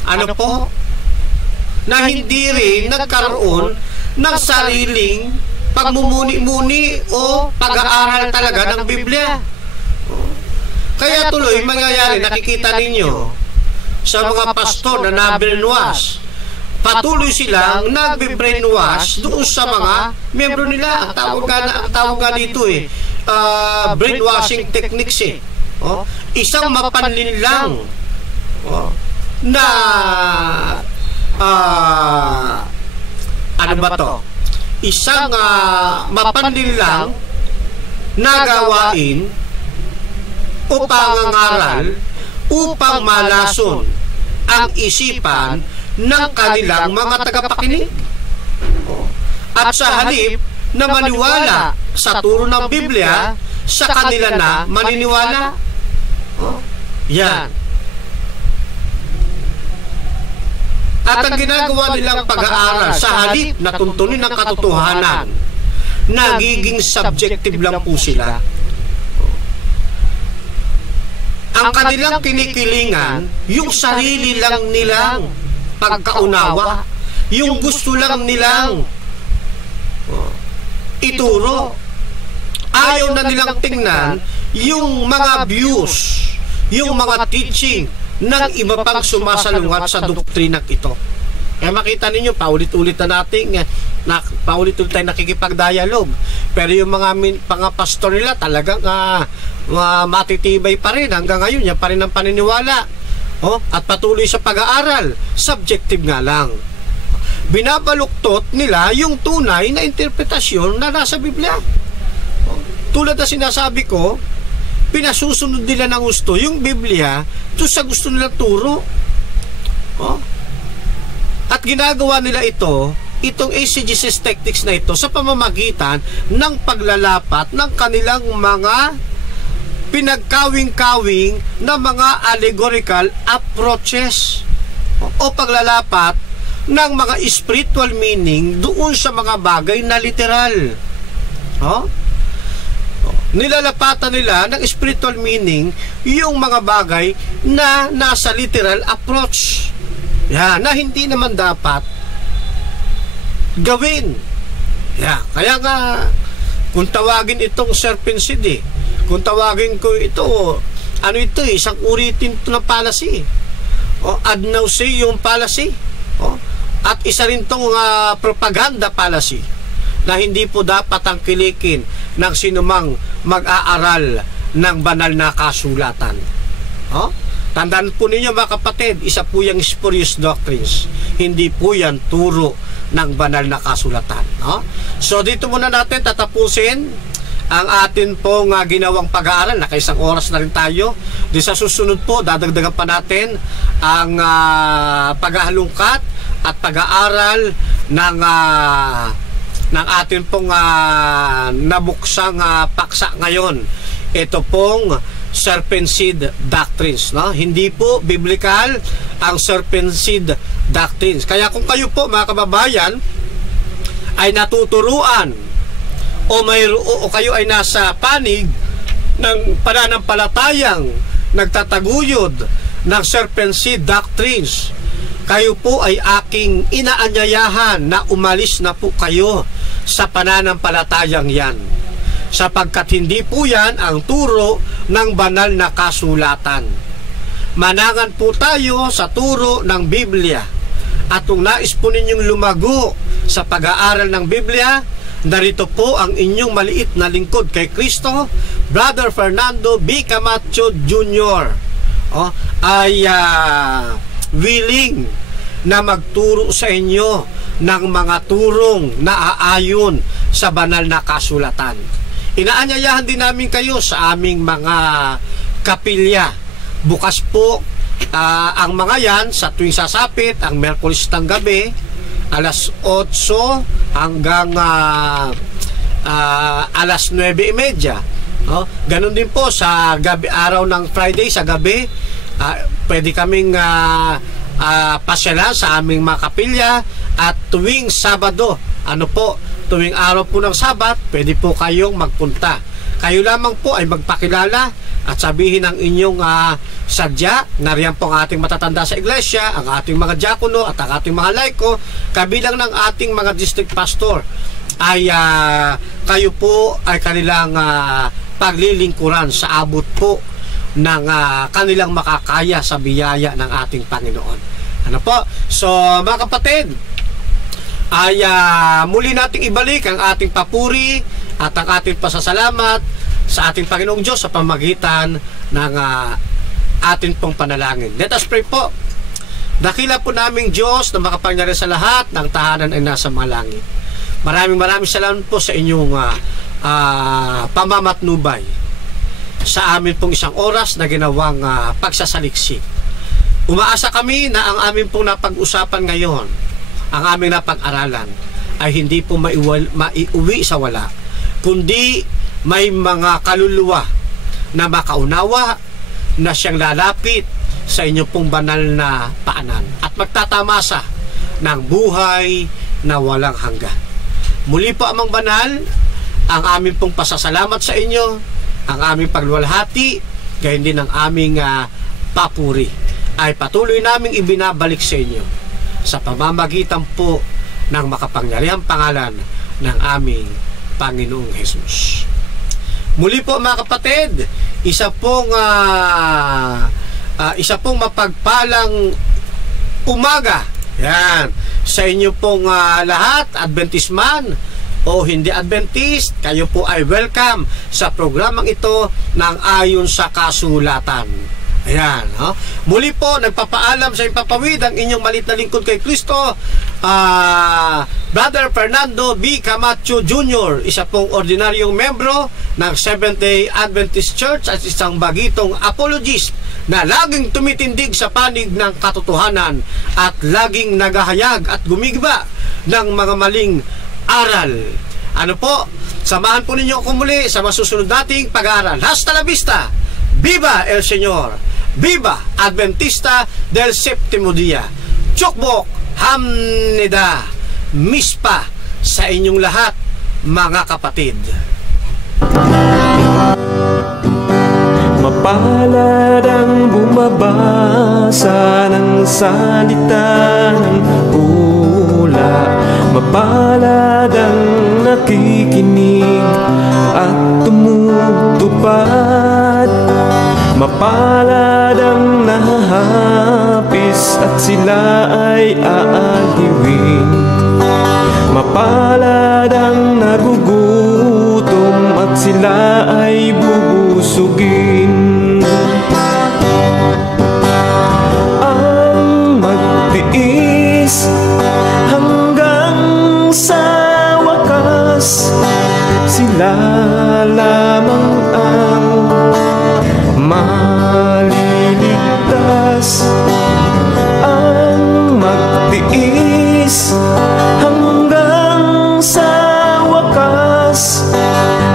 Ano po? Na hindi rin nagkaroon ng sariling pagmumuni-muni o pag-aaral talaga ng Biblia. Kaya tuloy mangyayari, nakikita ninyo sa mga pastor na na-brainwash, patuloy silang nagbe-brainwash doon sa mga membro nila. Ang tawag nga dito brainwashing techniques isang mapanlin lang na ano ba to? Isang mapanlin lang na gawain o pangangaral upang malason ang isipan ng kanilang mga tagapakinig. At sa halip na maniwala sa turo ng Biblia, sa kanila na maniniwala. Yan. At ang ginagawa nilang pag-aaral sa halip na tuntunin ang katotohanan, nagiging subjective lang po sila. Ang kanilang kinikilingan, yung sarili lang nilang pagkaunawa, yung gusto lang nilang ituro. Ayaw na nilang tingnan yung mga views, yung mga teaching ng iba pang sumasalungat sa doktrinang ito. Kaya makita ninyo, paulit-ulit na natin, paulit-ulit tayo nakikipag-dialogue. Pero yung mga pastor nila talagang matitibay pa rin. Hanggang ngayon, yan pa rin ang paniniwala. At patuloy sa pag-aaral. Subjective nga lang. Binabaluktot nila yung tunay na interpretasyon na nasa Biblia. Tulad na sinasabi ko, pinasusunod nila ng gusto yung Biblia doon sa gusto nilang turo. At ginagawa nila itong exegesis techniques na ito sa pamamagitan ng paglalapat ng kanilang mga pinagkawing-kawing na mga allegorical approaches o paglalapat ng mga spiritual meaning doon sa mga bagay na literal. Nilalapatan nila ng spiritual meaning yung mga bagay na nasa literal approach. Na hindi naman dapat gawin. Kaya nga, kung tawagin itong serpent seed, kung tawagin ko ito, isang uri ito ng fallacy. Ad nauseam fallacy. At isa rin itong propaganda fallacy na hindi po dapat ang kilikin ng sinumang mag-aaral ng banal na kasulatan. Tandaan po ninyo mga kapatid, isa po yung spurious doctrines. Hindi po yan turo ng banal na kasulatan. So dito muna natin tatapusin ang atin pong ginawang pag-aaral. Nakaisang oras na rin tayo. Di sa susunod po, dadagdagan pa natin ang paghahalungkat at pag-aaral ng atin pong nabuksang paksa ngayon. Ito pong serpent seed doctrines. Hindi po biblical ang serpent seed doctrines. Kaya kung kayo po mga kababayan ay natuturuan o kayo ay nasa panig ng pananampalatayang nagtataguyod ng serpent seed doctrines, kayo po ay aking inaanyayahan na umalis na po kayo sa pananampalatayang yan, sapagkat hindi po yan ang turo ng banal na kasulatan. Manangan po tayo sa turo ng Biblia. At kung nais po ninyong lumago sa pag-aaral ng Biblia, narito po ang inyong maliit na lingkod kay Kristo, Brother Fernando B. Camacho Jr. ay willing na magturo sa inyo ng mga turong na aayon sa banal na kasulatan. Inaanyayahan din namin kayo sa aming mga kapilya. Bukas po ang mga yan sa tuwing sasapit, ang Merkulis ng gabi, alas 8 hanggang alas 9:30. Ganon din po sa gabi, araw ng Friday sa gabi, pwede kaming pasyalan sa aming mga kapilya. At tuwing Sabado, tuwing araw po ng Sabat, pwede po kayong magpunta. Kayo lamang po ay magpakilala at sabihin ang inyong sadya. Nariyan po ang ating matatanda sa iglesia, ang ating mga diakono at ang ating mga laiko, kabilang ng ating mga district pastor, ay kayo po ay kanilang paglilingkuran sa abot po ng kanilang makakaya sa biyaya ng ating Panginoon. Ano po? So mga kapatid, ay muli nating ibalik ang ating papuri at ang ating pasasalamat sa ating Panginoong Diyos sa pamagitan ng ating pong panalangin. Let us pray po. Dakila po naming Diyos na makapangyarihan sa lahat ng tahanan ay nasa mga langit. Maraming salamat po sa inyong pamamatnubay sa amin pong isang oras na ginawang pagsasaliksik. Umaasa kami na ang amin pong napag-usapan ngayon, ang aming napag-aralan, ay hindi po maiuwi sa wala, kundi may mga kaluluwa na makaunawa na siyang lalapit sa inyo pong banal na paanan at magtatamasa ng buhay na walang hanggan. Muli po amang banal, ang aming pong pasasalamat sa inyo, ang aming pagluwalhati, gayon din ang aming papuri ay patuloy naming ibinabalik sa inyo sa pamamagitan po ng makapangyarihang pangalan ng aming Panginoong Hesus. Muli po mga kapatid, isa pong mapagpalang umaga yan sa inyo pong lahat, Adventist man o hindi Adventist, kayo po ay welcome sa programang ito ng Ayon sa Kasulatan. Ayan, muli po nagpapaalam sa impapawid ang inyong malit na lingkod kay Kristo, Brother Fernando B. Camacho Jr., isa pong ordinaryong membro ng Seventh-day Adventist Church at isang bagitong apologist na laging tumitindig sa panig ng katotohanan at laging naghahayag at gumigiba ng mga maling aral. Ano po? Samahan po ninyo ako muli sa masusunod nating pag-aaral. Hasta la vista! Viva el Señor! Viva Adventista del Septimo Dia! Chokbok Hamnida Mispa sa inyong lahat, mga kapatid. Mapalad ang bumabasa ng salita ng pula, mapalad ang nakikinig at tumutupad, mapalad ang nahahapis at sila ay aaliwin, mapalad ang nagugutom at sila ay bubusugin. Ang magtiis hanggang sa wakas, sila lamang ang maliligtas. Ang magtiis hanggang sa wakas,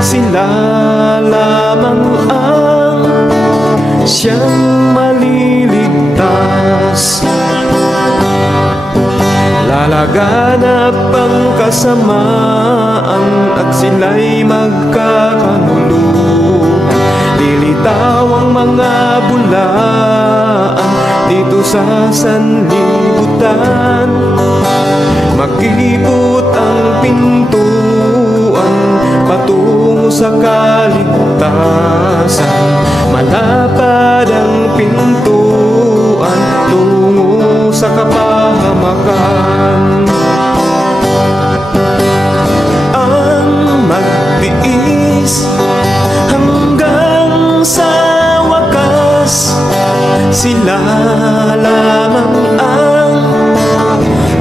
sila lamang ang siyang maliligtas. Lalaganap ang kasamaan at sila'y magkakanuluhan. Lilitaw ang mga bulaan dito sa sanlibutan. Makikipot ang pintuan patungo sa kaligtasan. Malapad ang pintuan tungo sa kapahamakan. Ang magtiis hanggang sa wakas, sila lamang ang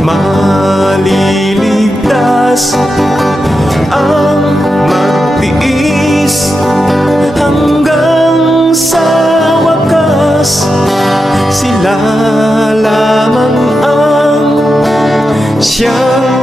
maliligtas, ang magtiis hanggang sa wakas. Sila lamang ang siyang